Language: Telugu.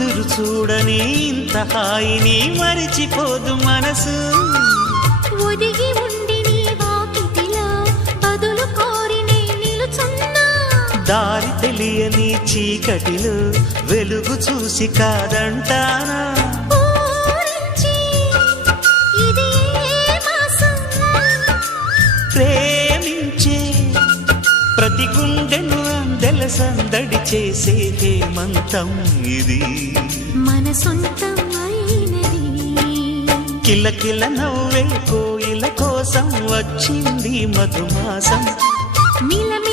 కుదురు చూడని ఇంత హాయిని మరిచిపోదు మనసు ఒదిగి ఉండి నీ వాకిటిలో బదులు కోరి నే నిలుచున్నా దారి తెలియని చీకటిలో వెలుగు చూసి కాదంటానా ఊరించి ఇది ఏ మాసం ప్రేమించే ప్రతి గుండెను అందెల సందడి చేసే హేమంతం ఇది మన సొంతం అయినది కిలకిల నవ్వే కోయిల కోసం వచ్చింది మధుమాసం మిలమిల